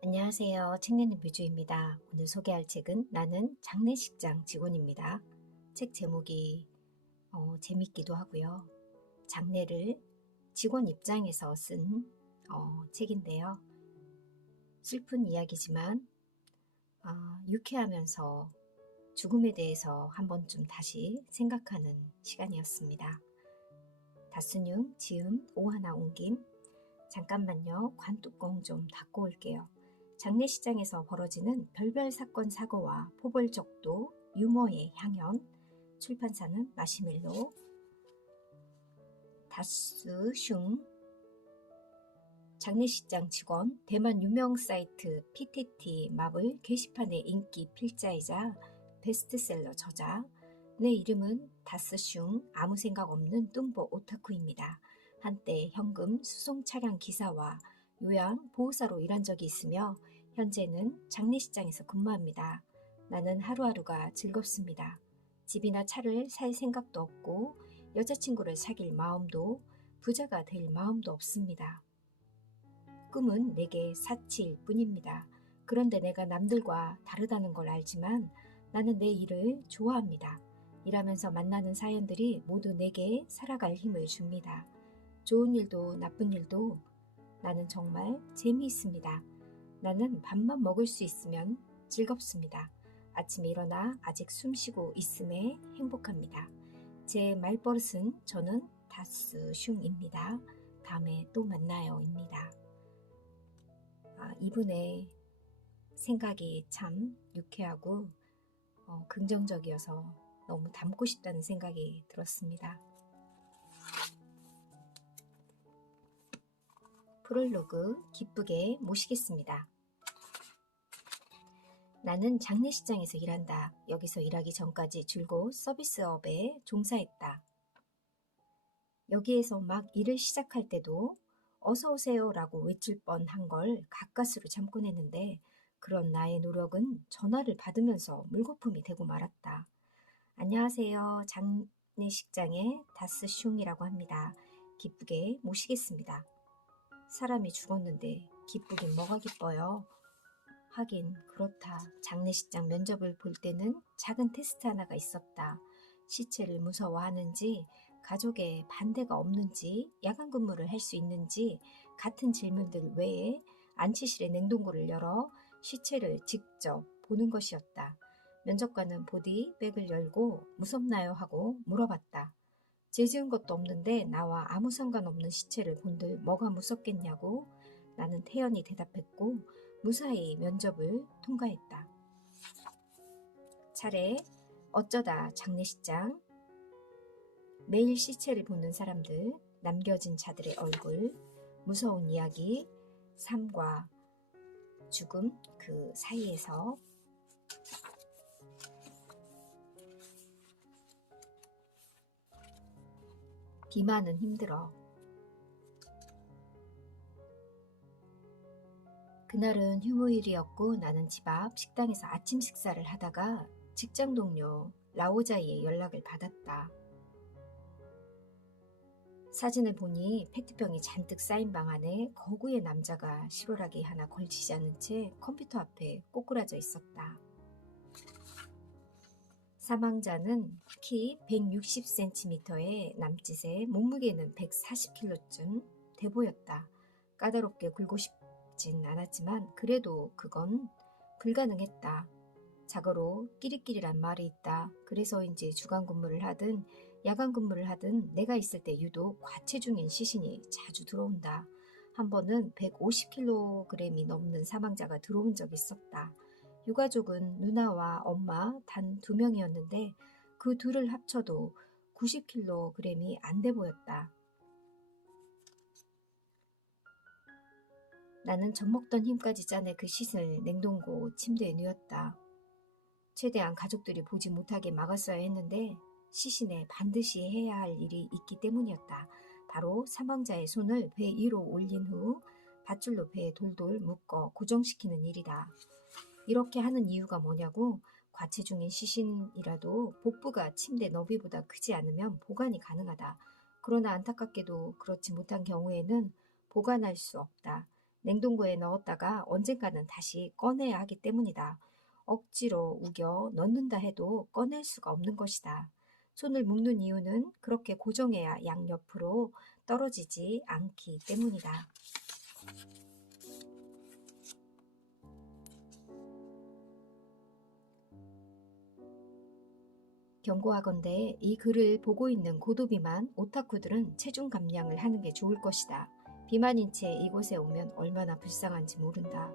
안녕하세요. 책 내는 뮤주입니다. 오늘 소개할 책은 나는 장례식장 직원입니다. 책 제목이 재밌기도 하고요. 장례를 직원 입장에서 쓴 책인데요. 슬픈 이야기지만 유쾌하면서 죽음에 대해서 한 번쯤 다시 생각하는 시간이었습니다. 다순용, 지음, 오하나 옮김. 잠깐만요. 관뚜껑 좀 닫고 올게요. 장례식장에서 벌어지는 별별 사건 사고와 포벌적도, 유머의 향연. 출판사는 마시멜로. 다스 슝. 장례식장 직원, 대만 유명 사이트 PTT 마블 게시판의 인기 필자이자 베스트셀러 저자. 내 이름은 다스 슝, 아무 생각 없는 뚱보 오타쿠입니다. 한때 현금 수송 차량 기사와 요양 보호사로 일한 적이 있으며 현재는 장례식장에서 근무합니다. 나는 하루하루가 즐겁습니다. 집이나 차를 살 생각도 없고 여자친구를 사귈 마음도 부자가 될 마음도 없습니다. 꿈은 내게 사치일 뿐입니다. 그런데 내가 남들과 다르다는 걸 알지만 나는 내 일을 좋아합니다. 일하면서 만나는 사연들이 모두 내게 살아갈 힘을 줍니다. 좋은 일도 나쁜 일도 나는 정말 재미있습니다. 나는 밥만 먹을 수 있으면 즐겁습니다. 아침에 일어나 아직 숨쉬고 있음에 행복합니다. 제 말버릇은 저는 다스 슝입니다. 다음에 또 만나요입니다. 이분의 생각이 참 유쾌하고 긍정적이어서 너무 닮고 싶다는 생각이 들었습니다. 프롤로그 기쁘게 모시겠습니다. 나는 장례식장에서 일한다. 여기서 일하기 전까지 줄곧 서비스업에 종사했다. 여기에서 막 일을 시작할 때도 어서 오세요 라고 외칠 뻔한 걸 가까스로 참곤 했는데 그런 나의 노력은 전화를 받으면서 물거품이 되고 말았다. 안녕하세요. 장례식장의 다스 슝이라고 합니다. 기쁘게 모시겠습니다. 사람이 죽었는데 기쁘긴 뭐가 기뻐요. 하긴 그렇다. 장례식장 면접을 볼 때는 작은 테스트 하나가 있었다. 시체를 무서워하는지, 가족의 반대가 없는지, 야간 근무를 할 수 있는지 같은 질문들 외에 안치실의 냉동고를 열어 시체를 직접 보는 것이었다. 면접관은 보디백을 열고 무섭나요? 하고 물어봤다. 죄 지은 것도 없는데 나와 아무 상관없는 시체를 본들 뭐가 무섭겠냐고 나는 태연히 대답했고 무사히 면접을 통과했다. 차례 어쩌다 장례식장. 매일 시체를 보는 사람들, 남겨진 자들의 얼굴, 무서운 이야기, 삶과 죽음 그 사이에서 비만은 힘들어. 그날은 휴무일이었고 나는 집 앞 식당에서 아침 식사를 하다가 직장 동료 라오자이의 연락을 받았다. 사진을 보니 페트병이 잔뜩 쌓인 방 안에 거구의 남자가 실오라기 하나 걸치지 않은 채 컴퓨터 앞에 꼬꾸라져 있었다. 사망자는 키 160cm의 남짓에 몸무게는 140kg쯤 돼 보였다. 까다롭게 굴고 싶진 않았지만 그래도 그건 불가능했다. 자고로 끼리끼리란 말이 있다. 그래서인지 주간 근무를 하든 야간 근무를 하든 내가 있을 때 유독 과체중인 시신이 자주 들어온다. 한 번은 150kg이 넘는 사망자가 들어온 적이 있었다. 유가족은 누나와 엄마 단 2명이었는데 그 둘을 합쳐도 90kg이 안 돼 보였다. 나는 젖먹던 힘까지 짜내 그 시신을 냉동고 침대에 누웠다. 최대한 가족들이 보지 못하게 막았어야 했는데 시신에 반드시 해야 할 일이 있기 때문이었다. 바로 사망자의 손을 배 위로 올린 후 밧줄로 배에 돌돌 묶어 고정시키는 일이다. 이렇게 하는 이유가 뭐냐고. 과체중인 시신이라도 복부가 침대 너비보다 크지 않으면 보관이 가능하다. 그러나 안타깝게도 그렇지 못한 경우에는 보관할 수 없다. 냉동고에 넣었다가 언젠가는 다시 꺼내야 하기 때문이다. 억지로 우겨 넣는다 해도 꺼낼 수가 없는 것이다. 손을 묶는 이유는 그렇게 고정해야 양옆으로 떨어지지 않기 때문이다. 경고하건대 이 글을 보고 있는 고도비만 오타쿠들은 체중 감량을 하는 게 좋을 것이다. 비만인 채 이곳에 오면 얼마나 불쌍한지 모른다.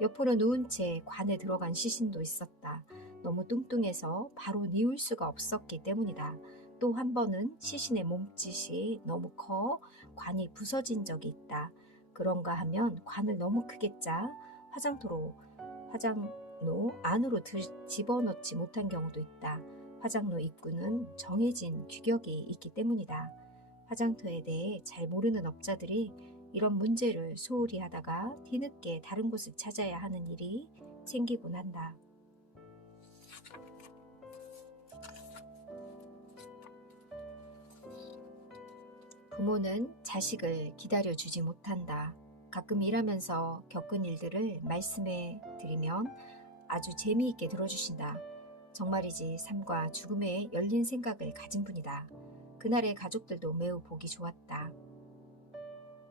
옆으로 누운 채 관에 들어간 시신도 있었다. 너무 뚱뚱해서 바로 뉘울 수가 없었기 때문이다. 또 한 번은 시신의 몸짓이 너무 커 관이 부서진 적이 있다. 그런가 하면 관을 너무 크게 짜 화장로 안으로 집어넣지 못한 경우도 있다. 화장로 입구는 정해진 규격이 있기 때문이다. 화장터에 대해 잘 모르는 업자들이 이런 문제를 소홀히 하다가 뒤늦게 다른 곳을 찾아야 하는 일이 생기곤 한다. 부모는 자식을 기다려주지 못한다. 가끔 일하면서 겪은 일들을 말씀해 드리면 아주 재미있게 들어주신다. 정말이지 삶과 죽음에 열린 생각을 가진 분이다. 그날의 가족들도 매우 보기 좋았다.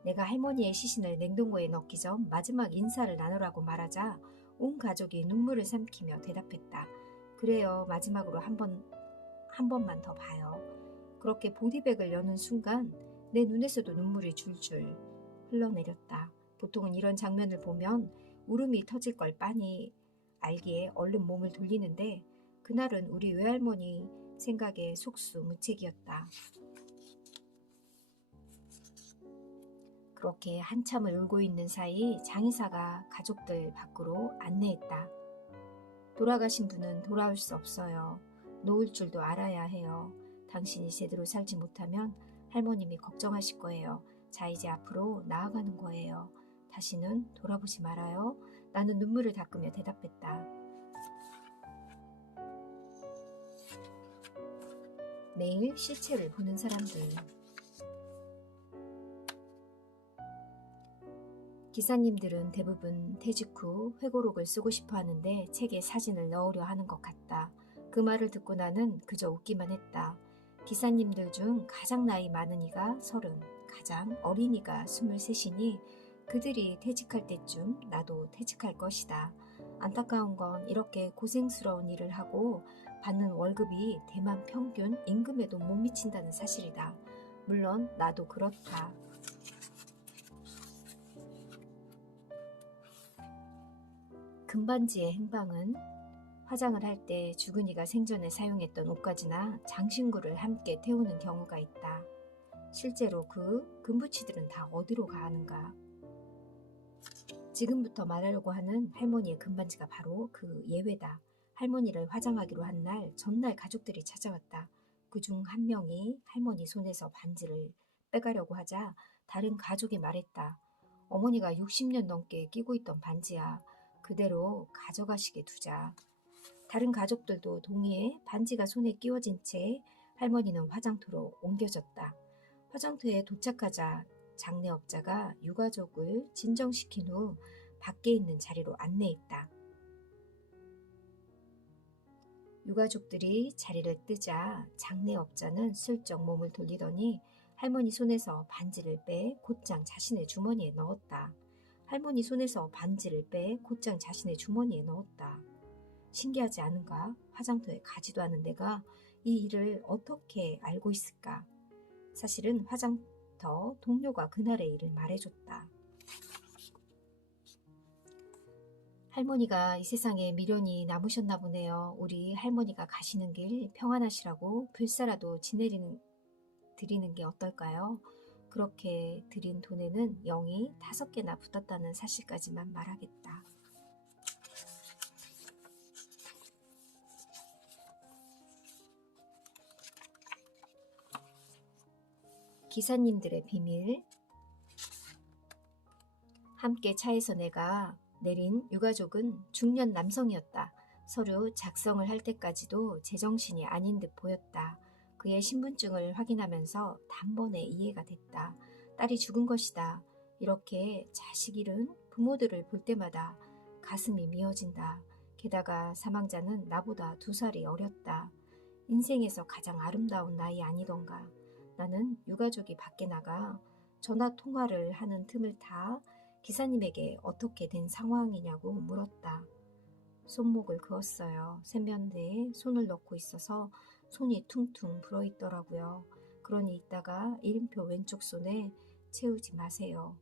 내가 할머니의 시신을 냉동고에 넣기 전 마지막 인사를 나누라고 말하자 온 가족이 눈물을 삼키며 대답했다. 그래요. 마지막으로 한 번만 더 봐요. 그렇게 보디백을 여는 순간 내 눈에서도 눈물이 줄줄 흘러내렸다. 보통은 이런 장면을 보면 울음이 터질 걸 빤히 알기에 얼른 몸을 돌리는데 그날은 우리 외할머니 생각에 속수무책이었다. 그렇게 한참을 울고 있는 사이 장의사가 가족들 밖으로 안내했다. 돌아가신 분은 돌아올 수 없어요. 놓을 줄도 알아야 해요. 당신이 제대로 살지 못하면 할머님이 걱정하실 거예요. 자, 이제 앞으로 나아가는 거예요. 다시는 돌아보지 말아요. 나는 눈물을 닦으며 대답했다. 매일 시체를 보는 사람들. 기사님들은 대부분 퇴직 후 회고록을 쓰고 싶어 하는데 책에 사진을 넣으려 하는 것 같다. 그 말을 듣고 나는 그저 웃기만 했다. 기사님들 중 가장 나이 많은 이가 30, 가장 어린 이가 23이니 그들이 퇴직할 때쯤 나도 퇴직할 것이다. 안타까운 건 이렇게 고생스러운 일을 하고 받는 월급이 대만 평균 임금에도 못 미친다는 사실이다. 물론 나도 그렇다. 금반지의 행방은 화장을 할 때 주근이가 생전에 사용했던 옷가지나 장신구를 함께 태우는 경우가 있다. 실제로 그 금붙이들은 다 어디로 가는가? 지금부터 말하려고 하는 할머니의 금반지가 바로 그 예외다. 할머니를 화장하기로 한 날, 전날 가족들이 찾아왔다. 그중 한 명이 할머니 손에서 반지를 빼가려고 하자 다른 가족이 말했다. 어머니가 60년 넘게 끼고 있던 반지야. 그대로 가져가시게 두자. 다른 가족들도 동의해 반지가 손에 끼워진 채 할머니는 화장터로 옮겨졌다. 화장터에 도착하자 장례업자가 유가족을 진정시킨 후 밖에 있는 자리로 안내했다. 유가족들이 자리를 뜨자 장례업자는 슬쩍 몸을 돌리더니 할머니 손에서 반지를 빼 곧장 자신의 주머니에 넣었다. 할머니 손에서 반지를 빼 곧장 자신의 주머니에 넣었다. 신기하지 않은가? 화장터에 가지도 않은 내가 이 일을 어떻게 알고 있을까? 사실은 화장터 동료가 그날의 일을 말해줬다. 할머니가 이 세상에 미련이 남으셨나 보네요. 우리 할머니가 가시는 길 평안하시라고 불사라도 드리는 게 어떨까요? 그렇게 드린 돈에는 0이 5개나 붙었다는 사실까지만 말하겠다. 기사님들의 비밀. 함께 차에서 내가 내린 유가족은 중년 남성이었다. 서류 작성을 할 때까지도 제정신이 아닌 듯 보였다. 그의 신분증을 확인하면서 단번에 이해가 됐다. 딸이 죽은 것이다. 이렇게 자식 일은 부모들을 볼 때마다 가슴이 미어진다. 게다가 사망자는 나보다 2살이 어렸다. 인생에서 가장 아름다운 나이 아니던가. 나는 유가족이 밖에 나가 전화 통화를 하는 틈을 타 기사님에게 어떻게 된 상황이냐고 물었다. 손목을 그었어요. 세면대에 손을 넣고 있어서 손이 퉁퉁 불어있더라고요. 그러니 이따가 이름표 왼쪽 손에 채우지 마세요.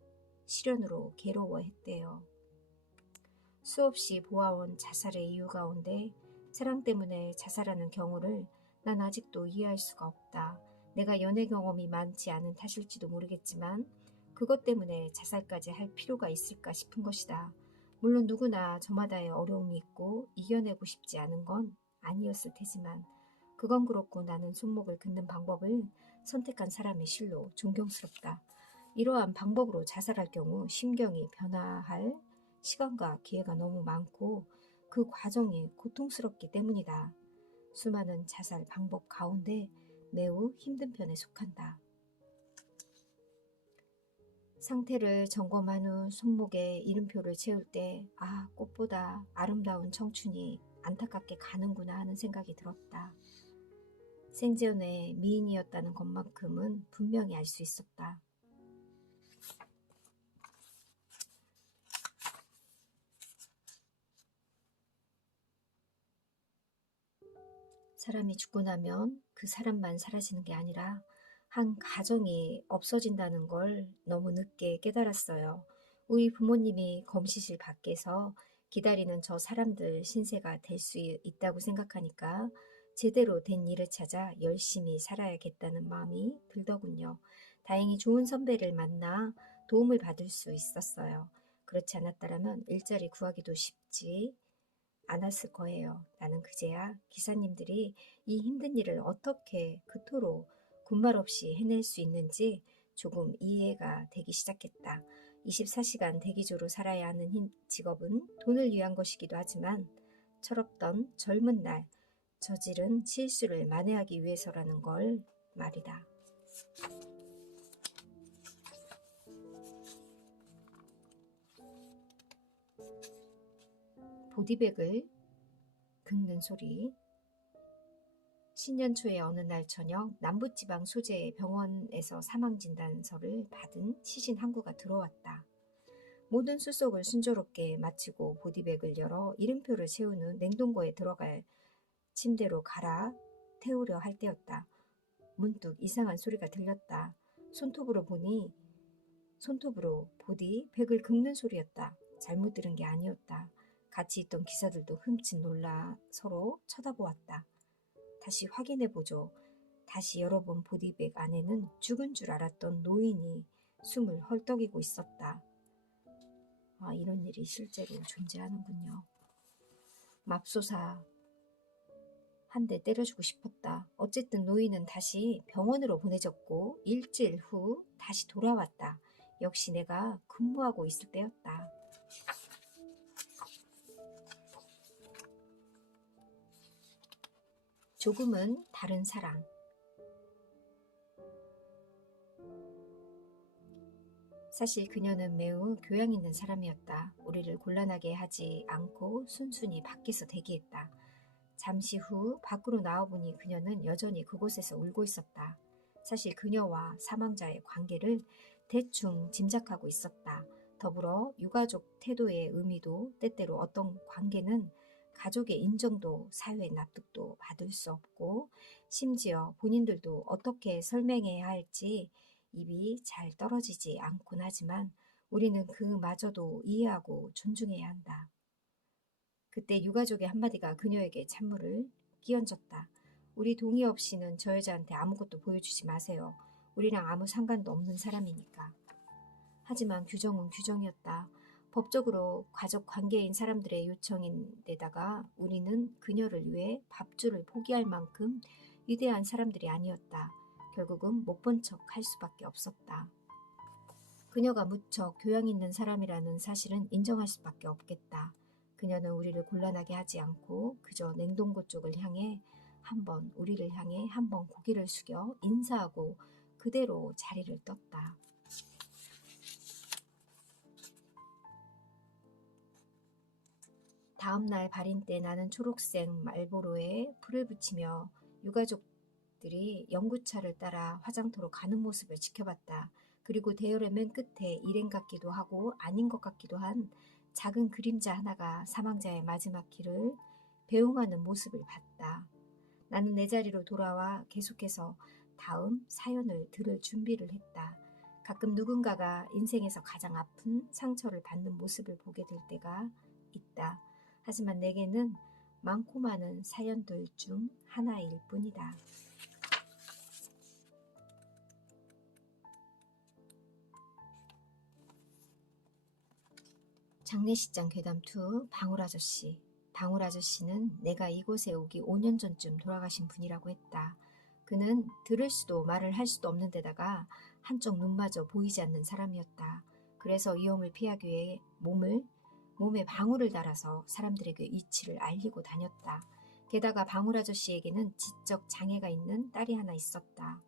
시련으로 괴로워했대요. 수없이 보아온 자살의 이유 가운데 사랑 때문에 자살하는 경우를 난 아직도 이해할 수가 없다. 내가 연애 경험이 많지 않은 탓일지도 모르겠지만 그것 때문에 자살까지 할 필요가 있을까 싶은 것이다. 물론 누구나 저마다의 어려움이 있고 이겨내고 싶지 않은 건 아니었을 테지만 그건 그렇고 나는 손목을 긋는 방법을 선택한 사람의 실로 존경스럽다. 이러한 방법으로 자살할 경우 심경이 변화할 시간과 기회가 너무 많고 그 과정이 고통스럽기 때문이다. 수많은 자살 방법 가운데 매우 힘든 편에 속한다. 상태를 점검한 후 손목에 이름표를 채울 때 꽃보다 아름다운 청춘이 안타깝게 가는구나 하는 생각이 들었다. 생전에 미인이었다는 것만큼은 분명히 알 수 있었다. 사람이 죽고 나면 그 사람만 사라지는 게 아니라 한 가정이 없어진다는 걸 너무 늦게 깨달았어요. 우리 부모님이 검시실 밖에서 기다리는 저 사람들 신세가 될 수 있다고 생각하니까 제대로 된 일을 찾아 열심히 살아야겠다는 마음이 들더군요. 다행히 좋은 선배를 만나 도움을 받을 수 있었어요. 그렇지 않았다면 일자리 구하기도 쉽지 않았을 거예요. 나는 그제야 기사님들이 이 힘든 일을 어떻게 그토록 군말 없이 해낼 수 있는지 조금 이해가 되기 시작했다. 24시간 대기조로 살아야 하는 직업은 돈을 위한 것이기도 하지만 철없던 젊은 날 저지른 실수를 만회하기 위해서라는 걸 말이다. 보디백을 긁는 소리. 신년 초의 어느 날 저녁 남부지방 소재의 병원에서 사망진단서를 받은 시신 한 구가 들어왔다. 모든 수속을 순조롭게 마치고 보디백을 열어 이름표를 채운 후 냉동고에 들어갈 침대로 갈아 태우려 할 때였다. 문득 이상한 소리가 들렸다. 손톱으로 보디백을 긁는 소리였다. 잘못 들은 게 아니었다. 같이 있던 기사들도 흠칫 놀라 서로 쳐다보았다. 다시 확인해보죠. 다시 열어본 보디백 안에는 죽은 줄 알았던 노인이 숨을 헐떡이고 있었다. 이런 일이 실제로 존재하는군요. 맙소사 한 대 때려주고 싶었다. 어쨌든 노인은 다시 병원으로 보내졌고 일주일 후 다시 돌아왔다. 역시 내가 근무하고 있을 때였다. 조금은 다른 사랑. 사실 그녀는 매우 교양 있는 사람이었다. 우리를 곤란하게 하지 않고 순순히 밖에서 대기했다. 잠시 후 밖으로 나와보니 그녀는 여전히 그곳에서 울고 있었다. 사실 그녀와 사망자의 관계를 대충 짐작하고 있었다. 더불어 유가족 태도의 의미도 때때로 어떤 관계는 가족의 인정도 사회의 납득도 받을 수 없고 심지어 본인들도 어떻게 설명해야 할지 입이 잘 떨어지지 않곤 하지만 우리는 그마저도 이해하고 존중해야 한다. 그때 유가족의 한마디가 그녀에게 찬물을 끼얹었다. 우리 동의 없이는 저 여자한테 아무것도 보여주지 마세요. 우리랑 아무 상관도 없는 사람이니까. 하지만 규정은 규정이었다. 법적으로 가족 관계인 사람들의 요청인데다가 우리는 그녀를 위해 밥줄을 포기할 만큼 위대한 사람들이 아니었다. 결국은 못 본 척 할 수밖에 없었다. 그녀가 무척 교양 있는 사람이라는 사실은 인정할 수밖에 없겠다. 그녀는 우리를 곤란하게 하지 않고 그저 냉동고 쪽을 향해 우리를 향해 한 번 고개를 숙여 인사하고 그대로 자리를 떴다. 다음 날 발인 때 나는 초록색 말보로에 불을 붙이며 유가족들이 연구차를 따라 화장터로 가는 모습을 지켜봤다. 그리고 대열의 맨 끝에 일행 같기도 하고 아닌 것 같기도 한 작은 그림자 하나가 사망자의 마지막 길을 배웅하는 모습을 봤다. 나는 내 자리로 돌아와 계속해서 다음 사연을 들을 준비를 했다. 가끔 누군가가 인생에서 가장 아픈 상처를 받는 모습을 보게 될 때가 있다. 하지만 내게는 많고 많은 사연들 중 하나일 뿐이다. 장례식장 괴담2 방울아저씨. 방울아저씨는 내가 이곳에 오기 5년 전쯤 돌아가신 분이라고 했다. 그는 들을 수도 말을 할 수도 없는 데다가 한쪽 눈마저 보이지 않는 사람이었다. 그래서 위험을 피하기 위해 몸에 방울을 달아서 사람들에게 위치를 알리고 다녔다. 게다가 방울아저씨에게는 지적 장애가 있는 딸이 하나 있었다.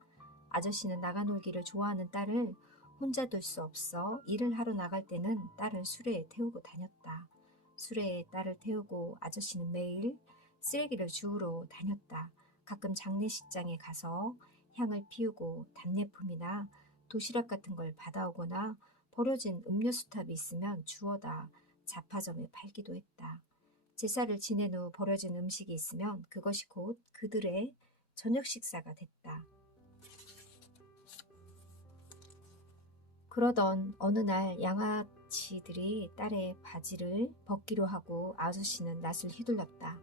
아저씨는 나가놀기를 좋아하는 딸을 혼자 둘 수 없어 일을 하러 나갈 때는 딸을 수레에 태우고 다녔다. 수레에 딸을 태우고 아저씨는 매일 쓰레기를 주우러 다녔다. 가끔 장례식장에 가서 향을 피우고 답례품이나 도시락 같은 걸 받아오거나 버려진 음료수탑이 있으면 주워다 잡화점에 팔기도 했다. 제사를 지낸 후 버려진 음식이 있으면 그것이 곧 그들의 저녁 식사가 됐다. 그러던 어느 날 양아치들이 딸의 바지를 벗기로 하고 아저씨는 낯을 휘둘렀다.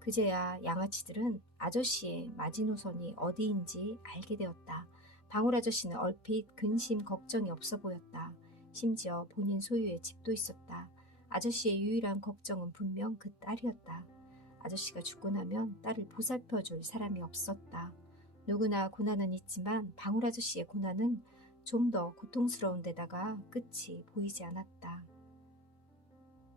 그제야 양아치들은 아저씨의 마지노선이 어디인지 알게 되었다. 방울 아저씨는 얼핏 근심 걱정이 없어 보였다. 심지어 본인 소유의 집도 있었다. 아저씨의 유일한 걱정은 분명 그 딸이었다. 아저씨가 죽고 나면 딸을 보살펴 줄 사람이 없었다. 누구나 고난은 있지만 방울 아저씨의 고난은 좀 더 고통스러운 데다가 끝이 보이지 않았다.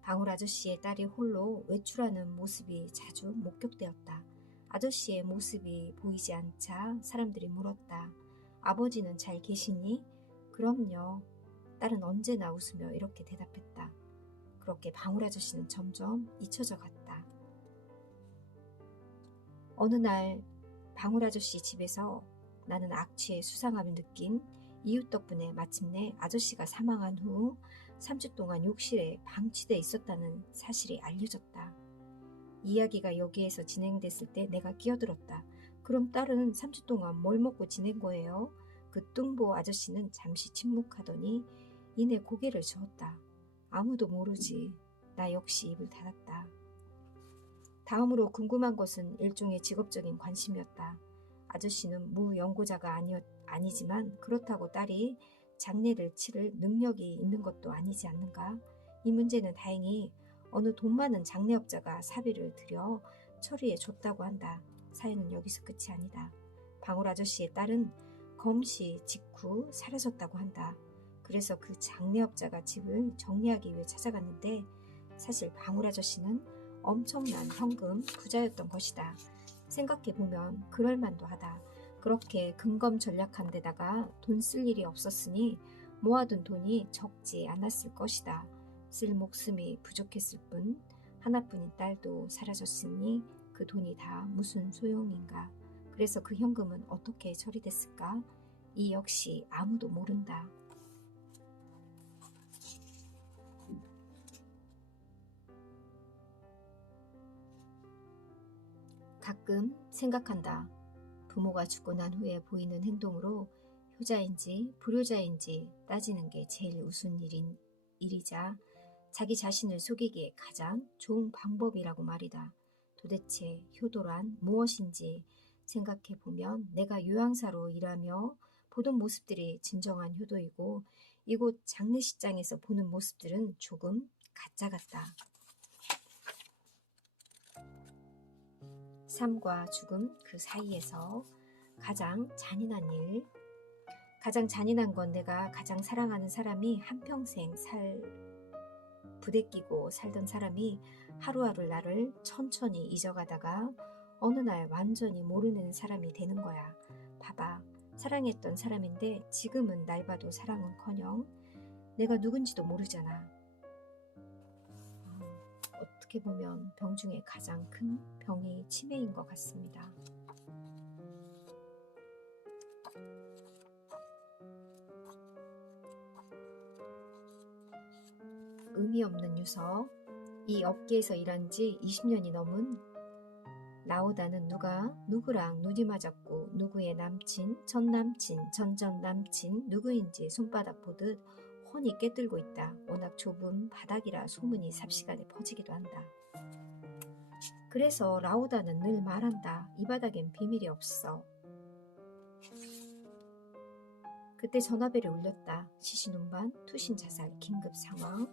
방울 아저씨의 딸이 홀로 외출하는 모습이 자주 목격되었다. 아저씨의 모습이 보이지 않자 사람들이 물었다. 아버지는 잘 계시니? 그럼요. 딸은 언제나 웃으며 이렇게 대답했다. 그렇게 방울 아저씨는 점점 잊혀져 갔다. 어느 날 방울 아저씨 집에서 나는 악취의 수상함을 느낀 이웃 덕분에 마침내 아저씨가 사망한 후 3주 동안 욕실에 방치돼 있었다는 사실이 알려졌다. 이야기가 여기에서 진행됐을 때 내가 끼어들었다. 그럼 딸은 3주 동안 뭘 먹고 지낸 거예요? 그 뚱보 아저씨는 잠시 침묵하더니 이내 고개를 저었다. 아무도 모르지. 나 역시 입을 닫았다. 다음으로 궁금한 것은 일종의 직업적인 관심이었다. 아저씨는 무연고자가 아니지만 그렇다고 딸이 장례를 치를 능력이 있는 것도 아니지 않는가? 이 문제는 다행히 어느 돈 많은 장례업자가 사비를 들여 처리해 줬다고 한다. 사연은 여기서 끝이 아니다. 방울 아저씨의 딸은 검시 직후 사라졌다고 한다. 그래서 그 장례업자가 집을 정리하기 위해 찾아갔는데 사실 방울 아저씨는 엄청난 현금 부자였던 것이다. 생각해보면 그럴만도 하다. 그렇게 근검전략한 데다가 돈 쓸 일이 없었으니 모아둔 돈이 적지 않았을 것이다. 쓸 목숨이 부족했을 뿐 하나뿐인 딸도 사라졌으니 그 돈이 다 무슨 소용인가. 그래서 그 현금은 어떻게 처리됐을까? 이 역시 아무도 모른다. 가끔 생각한다. 부모가 죽고 난 후에 보이는 행동으로 효자인지 불효자인지 따지는 게 제일 우스운 일이자 자기 자신을 속이기에 가장 좋은 방법이라고 말이다. 도대체 효도란 무엇인지 생각해보면 내가 요양사로 일하며 보던 모습들이 진정한 효도이고 이곳 장례식장에서 보는 모습들은 조금 가짜 같다. 삶과 죽음 그 사이에서 가장 잔인한 일, 가장 잔인한 건 내가 가장 사랑하는 사람이 한평생 부대끼고 살던 사람이 하루하루 나를 천천히 잊어가다가 어느 날 완전히 모르는 사람이 되는 거야. 봐봐, 사랑했던 사람인데 지금은 날 봐도 사랑은커녕 내가 누군지도 모르잖아. 어떻게 보면 병 중에 가장 큰 병이 치매인 것 같습니다. 의미 없는 유서. 이 업계에서 일한 지 20년이 넘은 라우다는 누가 누구랑 눈이 맞았고 누구의 남친, 전남친, 전전남친 누구인지 손바닥 보듯 훤히 꿰뚫고 있다. 워낙 좁은 바닥이라 소문이 삽시간에 퍼지기도 한다. 그래서 라우다는 늘 말한다. 이 바닥엔 비밀이 없어. 그때 전화벨이 울렸다. 시신운반, 투신 자살, 긴급 상황.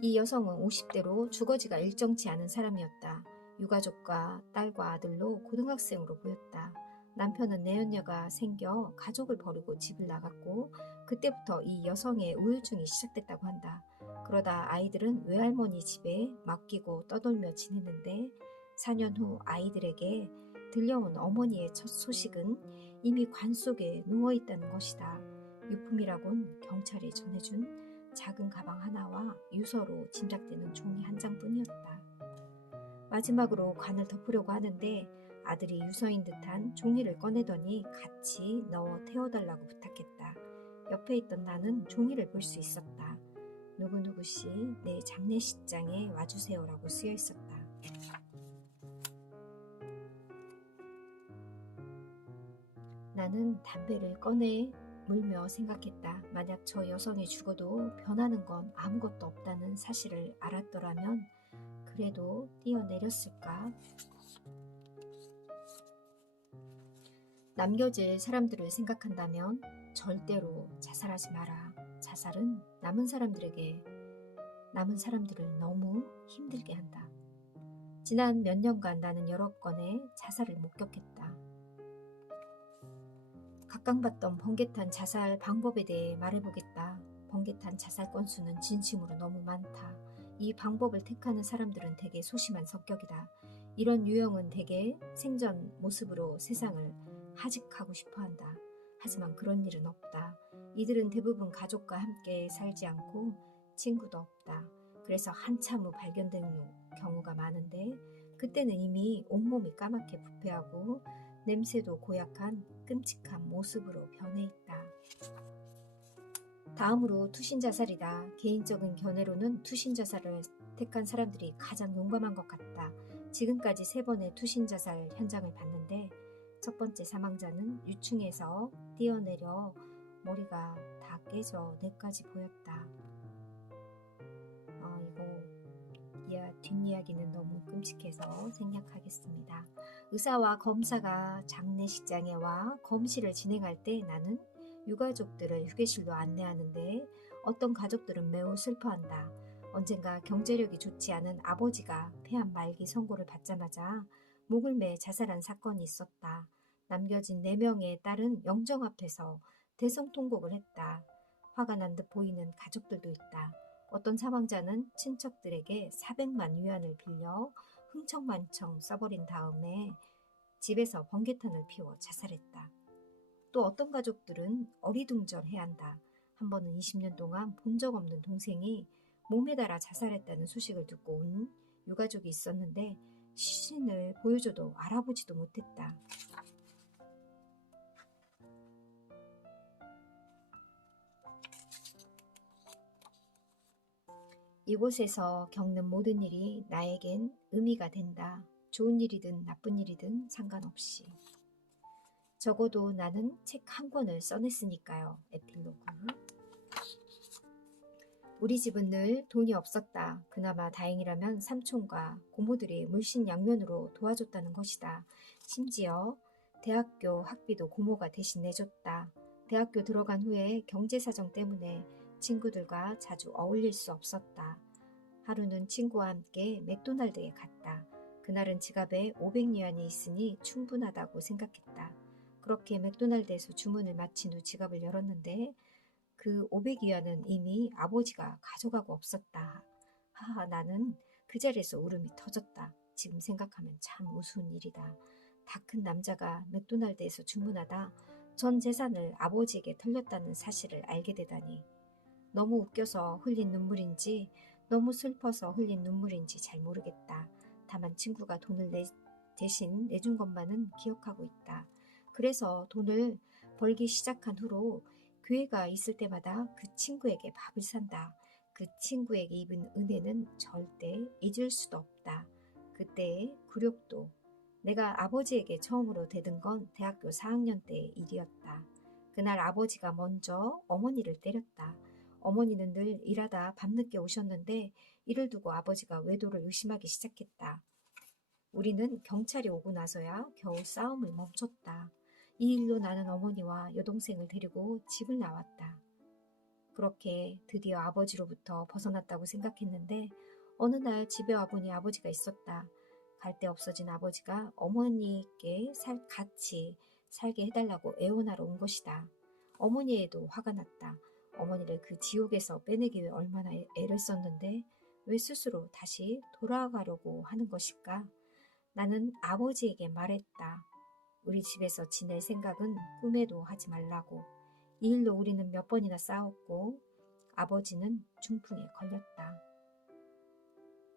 이 여성은 50대로 주거지가 일정치 않은 사람이었다. 유가족과 딸과 아들로 고등학생으로 보였다. 남편은 내연녀가 생겨 가족을 버리고 집을 나갔고 그때부터 이 여성의 우울증이 시작됐다고 한다. 그러다 아이들은 외할머니 집에 맡기고 떠돌며 지냈는데 4년 후 아이들에게 들려온 어머니의 첫 소식은 이미 관 속에 누워있다는 것이다. 유품이라곤 경찰이 전해준 작은 가방 하나와 유서로 짐작되는 종이 한 장뿐이었다. 마지막으로 관을 덮으려고 하는데 아들이 유서인 듯한 종이를 꺼내더니 같이 넣어 태워달라고 부탁했다. 옆에 있던 나는 종이를 볼 수 있었다. 누구누구씨 내 장례식장에 와주세요라고 쓰여 있었다. 나는 담배를 꺼내 물며 생각했다. 만약 저 여성이 죽어도 변하는 건 아무것도 없다는 사실을 알았더라면 그래도 뛰어내렸을까? 남겨질 사람들을 생각한다면 절대로 자살하지 마라. 자살은 남은 사람들을 너무 힘들게 한다. 지난 몇 년간 나는 여러 건의 자살을 목격했다. 각광받던 번개탄 자살 방법에 대해 말해보겠다. 번개탄 자살 건수는 진심으로 너무 많다. 이 방법을 택하는 사람들은 대개 소심한 성격이다. 이런 유형은 대개 생전 모습으로 세상을 하직하고 싶어한다. 하지만 그런 일은 없다. 이들은 대부분 가족과 함께 살지 않고 친구도 없다. 그래서 한참 후 발견되는 경우가 많은데 그때는 이미 온몸이 까맣게 부패하고 냄새도 고약한 끔찍한 모습으로 변해 있다. 다음으로 투신자살이다. 개인적인 견해로는 투신자살을 택한 사람들이 가장 용감한 것 같다. 지금까지 3번의 투신자살 현장을 봤는데 첫 번째 사망자는 유층에서 뛰어내려 머리가 다 깨져 뇌까지 보였다. 뒷이야기는 너무 끔찍해서 생략하겠습니다. 의사와 검사가 장례식장에 와 검시를 진행할 때 나는 유가족들을 휴게실로 안내하는데 어떤 가족들은 매우 슬퍼한다. 언젠가 경제력이 좋지 않은 아버지가 폐암 말기 선고를 받자마자 목을 매 자살한 사건이 있었다. 남겨진 4명의 딸은 영정 앞에서 대성통곡을 했다. 화가 난 듯 보이는 가족들도 있다. 어떤 사망자는 친척들에게 400만 위안을 빌려 흥청만청 써버린 다음에 집에서 번개탄을 피워 자살했다. 또 어떤 가족들은 어리둥절해야 한다. 한 번은 20년 동안 본 적 없는 동생이 몸에 달아 자살했다는 소식을 듣고 온 유가족이 있었는데 시신을 보여줘도 알아보지도 못했다. 이곳에서 겪는 모든 일이 나에겐 의미가 된다. 좋은 일이든 나쁜 일이든 상관없이. 적어도 나는 책 한 권을 써냈으니까요. 에필로그. 우리 집은 늘 돈이 없었다. 그나마 다행이라면 삼촌과 고모들이 물신양면으로 도와줬다는 것이다. 심지어 대학교 학비도 고모가 대신 내줬다. 대학교 들어간 후에 경제사정 때문에 친구들과 자주 어울릴 수 없었다. 하루는 친구와 함께 맥도날드에 갔다. 그날은 지갑에 500위안이 있으니 충분하다고 생각했다. 그렇게 맥도날드에서 주문을 마친 후 지갑을 열었는데 그 500위안은 이미 아버지가 가져가고 없었다. 하하, 나는 그 자리에서 울음이 터졌다. 지금 생각하면 참 우스운 일이다. 다 큰 남자가 맥도날드에서 주문하다 전 재산을 아버지에게 털렸다는 사실을 알게 되다니. 너무 웃겨서 흘린 눈물인지 너무 슬퍼서 흘린 눈물인지 잘 모르겠다. 다만 친구가 돈을 대신 내준 것만은 기억하고 있다. 그래서 돈을 벌기 시작한 후로 기회가 있을 때마다 그 친구에게 밥을 산다. 그 친구에게 입은 은혜는 절대 잊을 수도 없다. 그때의 굴욕도. 내가 아버지에게 처음으로 대든 건 대학교 4학년 때의 일이었다. 그날 아버지가 먼저 어머니를 때렸다. 어머니는 늘 일하다 밤늦게 오셨는데 이를 두고 아버지가 외도를 의심하기 시작했다. 우리는 경찰이 오고 나서야 겨우 싸움을 멈췄다. 이 일로 나는 어머니와 여동생을 데리고 집을 나왔다. 그렇게 드디어 아버지로부터 벗어났다고 생각했는데 어느 날 집에 와보니 아버지가 있었다. 갈 데 없어진 아버지가 어머니께 같이 살게 해달라고 애원하러 온 것이다. 어머니에도 화가 났다. 어머니를 그 지옥에서 빼내기 위해 얼마나 애를 썼는데 왜 스스로 다시 돌아가려고 하는 것일까? 나는 아버지에게 말했다. 우리 집에서 지낼 생각은 꿈에도 하지 말라고. 이 일로 우리는 몇 번이나 싸웠고 아버지는 중풍에 걸렸다.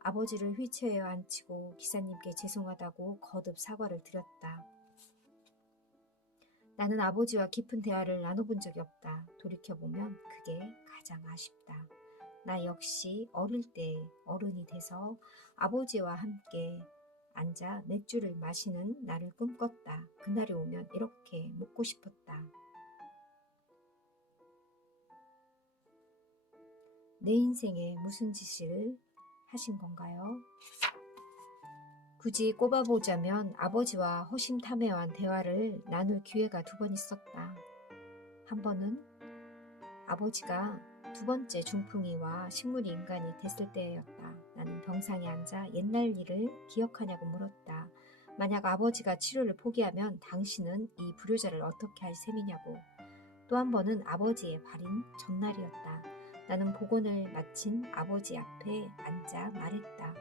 아버지를 휠체어에 앉히고 기사님께 죄송하다고 거듭 사과를 드렸다. 나는 아버지와 깊은 대화를 나눠본 적이 없다. 돌이켜보면 그게 가장 아쉽다. 나 역시 어릴 때 어른이 돼서 아버지와 함께 앉아 맥주를 마시는 날을 꿈꿨다. 그날이 오면 이렇게 묻고 싶었다. 내 인생에 무슨 짓을 하신 건가요? 굳이 꼽아보자면 아버지와 허심탄회한 대화를 나눌 기회가 2번 있었다. 한 번은 아버지가 2번째 중풍이와 식물이 인간이 됐을 때였다. 나는 병상에 앉아 옛날 일을 기억하냐고 물었다. 만약 아버지가 치료를 포기하면 당신은 이 불효자를 어떻게 할 셈이냐고. 또 한 번은 아버지의 발인 전날이었다. 나는 복원을 마친 아버지 앞에 앉아 말했다.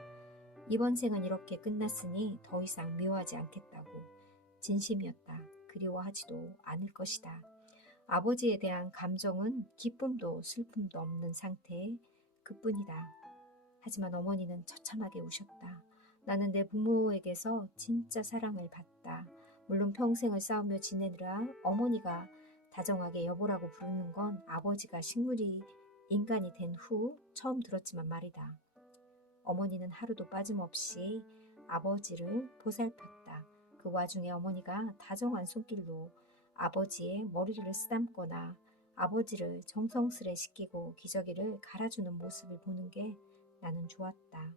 이번 생은 이렇게 끝났으니 더 이상 미워하지 않겠다고. 진심이었다. 그리워하지도 않을 것이다. 아버지에 대한 감정은 기쁨도 슬픔도 없는 상태 그뿐이다. 하지만 어머니는 처참하게 우셨다. 나는 내 부모에게서 진짜 사랑을 받다. 물론 평생을 싸우며 지내느라 어머니가 다정하게 여보라고 부르는 건 아버지가 식물이 인간이 된 후 처음 들었지만 말이다. 어머니는 하루도 빠짐없이 아버지를 보살폈다. 그 와중에 어머니가 다정한 손길로 아버지의 머리를 쓰담거나 아버지를 정성스레 씻기고 기저귀를 갈아주는 모습을 보는 게 나는 좋았다.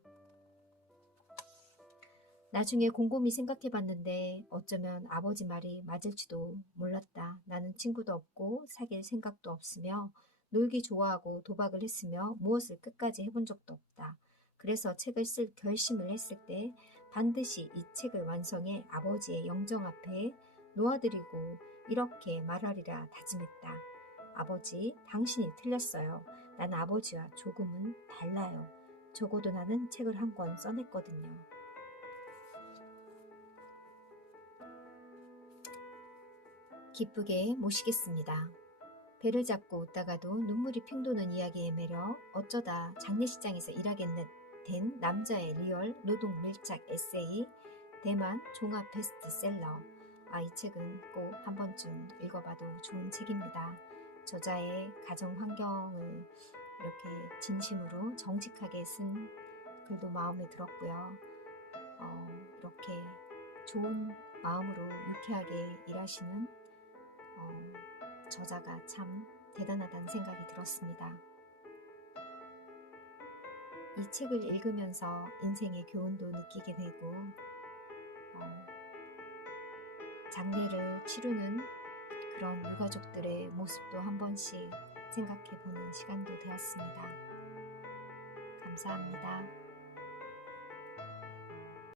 나중에 곰곰이 생각해봤는데 어쩌면 아버지 말이 맞을지도 몰랐다. 나는 친구도 없고 사귈 생각도 없으며 놀기 좋아하고 도박을 했으며 무엇을 끝까지 해본 적도 없다. 그래서 책을 쓸 결심을 했을 때 반드시 이 책을 완성해 아버지의 영정 앞에 놓아드리고 이렇게 말하리라 다짐했다. 아버지, 당신이 틀렸어요. 나는 아버지와 조금은 달라요. 적어도 나는 책을 한 권 써냈거든요. 기쁘게 모시겠습니다. 배를 잡고 웃다가도 눈물이 핑 도는 이야기의 매력, 어쩌다 장례식장에서 일하게 된 남자의 리얼 노동 밀착 에세이, 대만 종합 베스트셀러. 이 책은 꼭 한 번쯤 읽어봐도 좋은 책입니다. 저자의 가정 환경을 이렇게 진심으로 정직하게 쓴 글도 마음에 들었고요. 이렇게 좋은 마음으로 유쾌하게 일하시는 저자가 참 대단하다는 생각이 들었습니다. 이 책을 읽으면서 인생의 교훈도 느끼게 되고 장례를 치르는 그런 유가족들의 모습도 한 번씩 생각해보는 시간도 되었습니다. 감사합니다.